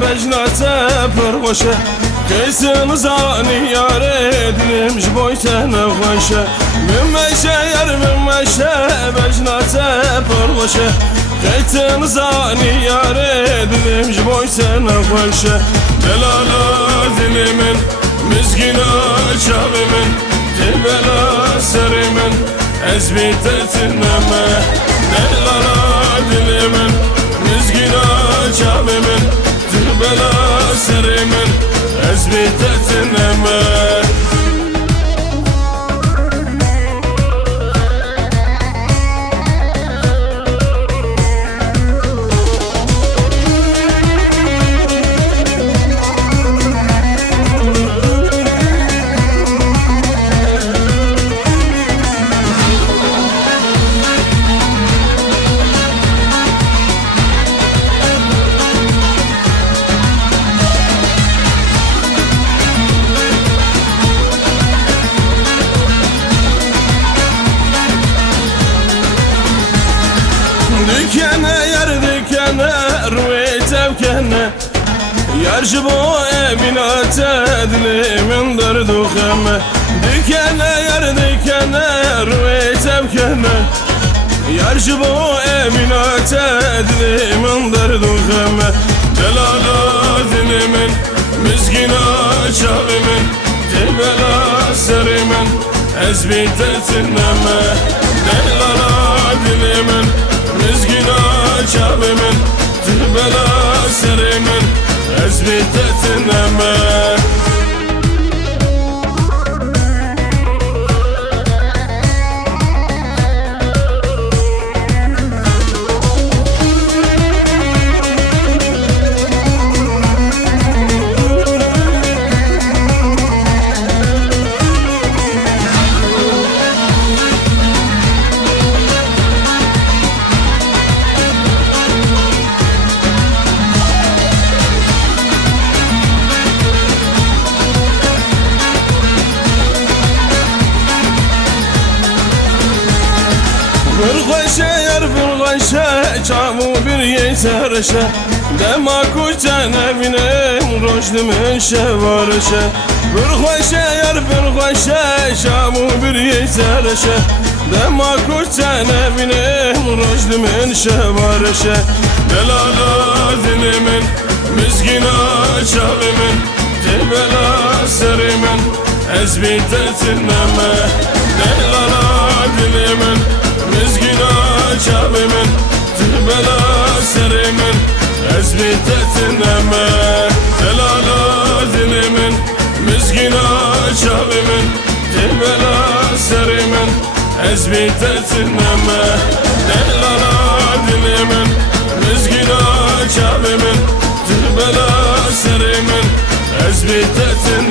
bejnate pergoşe Kaysin zani yare dilim jboytene hoşe Mümmeşe yer mümmeşe bejnate pergoşe Kaysin zani yare dilim jboytene hoşe Delala dilimin mizgina çavimin Dilbela serimin ezbitetineme Delala dilimin mizgina çavimin Dilbela serimin ezbitetineme Dükene yer dükene rüy tevkene Yarşı bu evine tedlimin derdu kheme Dükene yer dükene rüy tevkene Yarşı bu evine tedlimin derdu kheme Delala dilimin mizgina çavimin Dilbela serimin ezbitetineme Delala dilimin mizgina çavimin Dilbela serimin ezbitetineme Fırgaşe yer fırgaşe çavu bir yeterşe Dema kuçen evinem roşlumun şevarşe Fırgaşe yer fırgaşe çavu bir yeterşe Dema kuçen evinem roşlumun şevarşe Delala dilimin mizgina çavimin Dilbela serimin ezbitetineme Delala dilimin mizgina çavimin Dilbela serimin ezbitetineme Delala dilimin mizgina çavimin Dilbela serimin ezbitetineme Delala dilimin mizgina çavimin Dilbela serimin ezbitetineme